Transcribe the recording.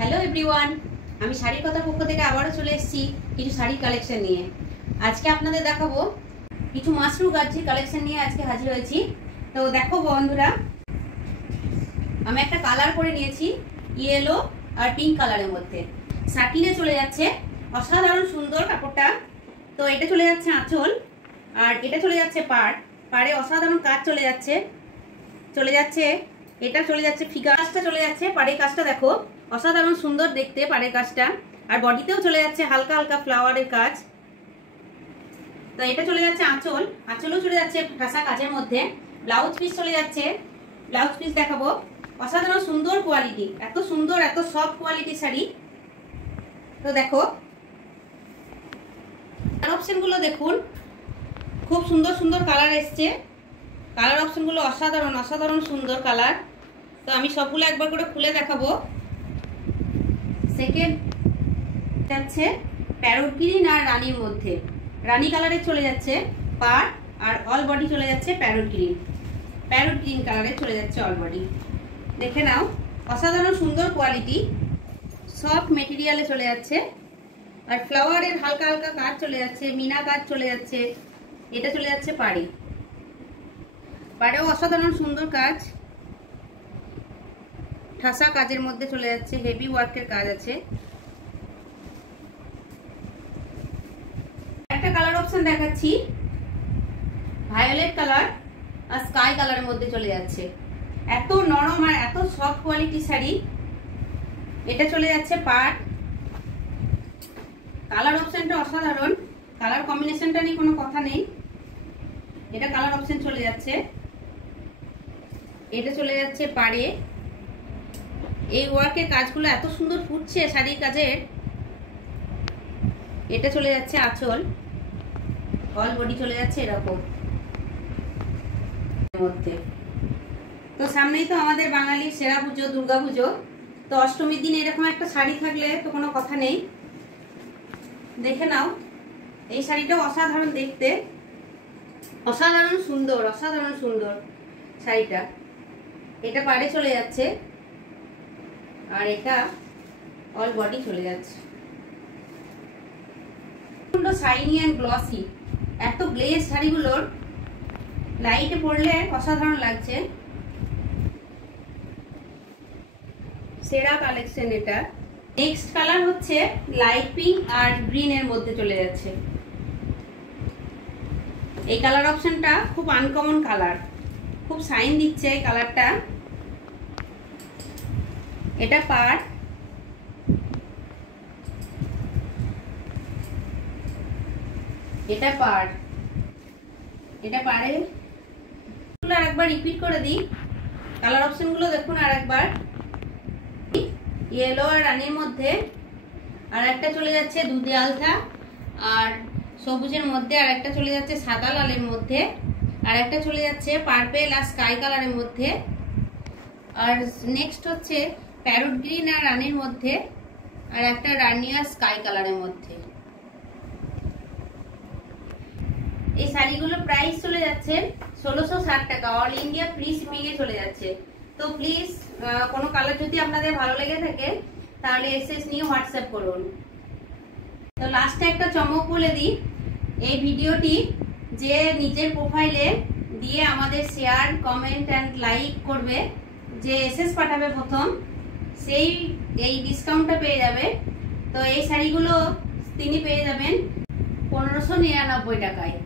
Hello everyone, আমি শাড়ির কথার পক্ষ থেকে আবারও চলে এসেছি কিছু শাড়ির কালেকশন নিয়ে। আজকে আপনাদের দেখাবো কিছু মাশরু গার্জির কালেকশন নিয়ে আজকে হাজির হয়েছি। তো দেখো বন্ধুরা, আমি একটা কালার করে নিয়েছি ইয়েলো আর পিঙ্ক কালারের মধ্যে। সাটিনে চলে যাচ্ছে, অসাধারণ সুন্দর কাপড়টা। তো এটা চলে যাচ্ছে আঁচল, আর এটা চলে যাচ্ছে পাড়ে অসাধারণ কাজ চলে যাচ্ছে এটা চলে যাচ্ছে ফিগার কাজটা চলে যাচ্ছে। পাড়ের কাজটা দেখো অসাধারণ সুন্দর দেখতে পাড়ের কাজটা, আর বডিতেও চলে যাচ্ছে হালকা হালকা ফ্লাওয়ারের কাজ। তো এটা চলে যাচ্ছে আঁচলও চলে যাচ্ছে ঠাসা কাজের মধ্যে। ব্লাউজ পিস চলে যাচ্ছে, ব্লাউজ পিস দেখাবো। অসাধারণ সুন্দর কোয়ালিটি, এত সুন্দর এত সফট কোয়ালিটির শাড়ি। তো দেখো কালার অপশন গুলো দেখুন, খুব সুন্দর সুন্দর কালার এসছে। কালার অপশন গুলো অসাধারণ অসাধারণ সুন্দর কালার। তো আমি সবগুলো একবার করে খুলে দেখাবো। সেকেন্ড যাচ্ছে প্যারট গ্রিন আর রানীর মধ্যে, রানী কালারে চলে যাচ্ছে পাড়, আর অল বডি চলে যাচ্ছে প্যারট গ্রিন কালারে চলে যাচ্ছে অল বডি। দেখে নাও অসাধারণ সুন্দর কোয়ালিটি, সফট মেটেরিয়ালে চলে যাচ্ছে, আর ফ্লাওয়ারের হালকা হালকা কাজ চলে যাচ্ছে, মিনা কাজ চলে যাচ্ছে। এটা চলে যাচ্ছে পাড়েও অসাধারণ সুন্দর কাজ, ঠাসা কাজের মধ্যে চলে যাচ্ছে, হেভি ওয়ার্কের কাজ আছে। একটা কালার অপশন দেখাচ্ছি, ভায়োলেট কালার আর স্কাই কালারের মধ্যে চলে যাচ্ছে। এত নরম আর এত সফট কোয়ালিটি শাড়ি। এটা চলে যাচ্ছে পাড়। কালার অপশনটা অসাধারণ, কালার কম্বিনেশনটা নিয়ে কোনো কথা নেই। এটা কালার অপশন চলে যাচ্ছে, এটা চলে যাচ্ছে পাড়ে। এই ওয়ার্কের কাজগুলো এত সুন্দর ফুটছে শাড়ির কাজের। এটা চলে যাচ্ছে আঁচল, অল বডি চলে যাচ্ছে এরকম মধ্যে। তো সামনেই তো আমাদের বাঙালির সেরা পুজো দুর্গা পুজো। তো অষ্টমীর দিন এরকম একটা শাড়ি থাকলে তো কোনো কথা নেই। দেখে নাও এই শাড়িটাও অসাধারণ দেখতে, অসাধারণ সুন্দর শাড়িটা। এটা পাড়ে চলে যাচ্ছে, আর এটা অল বডি চলে যাচ্ছে। শাইনি অ্যান্ড গ্লসি, এত গ্লেজ শাড়িগুলোর লাইটে পরলে অসাধারণ লাগছে। সেরা কালেকশন এটা। নেক্সট কালার হচ্ছে লাইট পিঙ্ক আর গ্রিন এর মধ্যে চলে যাচ্ছে। এই কালার অপশনটা খুব আনকমন কালার, খুব শাইন দিচ্ছে এই কালারটা। এটা পাড়, এটা পাড়ে। আরেকবার রিপিট করে দিই, কালার অপশন গুলো দেখুন আরেকবার। ইয়েলো আর রানীর মধ্যে, আর একটা চলে যাচ্ছে দুধে আলতা আর সবুজের মধ্যে, আর একটা চলে যাচ্ছে সাদা লালের মধ্যে, আর একটা চলে যাচ্ছে পার্পেল আর স্কাই কালারের মধ্যে, আর নেক্সট হচ্ছে প্যারট গ্রিন আর রানীর মধ্যে, আর একটা রানী আর স্কাই কালারের মধ্যে। এই শাড়িগুলোর প্রাইস চলে যাচ্ছে 1660 টাকা, অল ইন্ডিয়া ফ্রি শিপিং এ চলে যাচ্ছে। তো প্লিজ কোনো কালার যদি আপনাদের ভালো লেগে থাকে তাহলে এসএস নিয়ে হোয়াটসঅ্যাপ করুন। তো লাস্টে একটা চমক বলে দিই, এই ভিডিওটি যে নিজের প্রোফাইলে দিয়ে আমাদের শেয়ার কমেন্ট অ্যান্ড লাইক করবে, যে এসএস পাঠাবে প্রথম, সেই এই ডিসকাউন্টটা পেয়ে যাবে। তো এই শাড়িগুলো তিনি পেয়ে যাবেন 1599 টাকায়।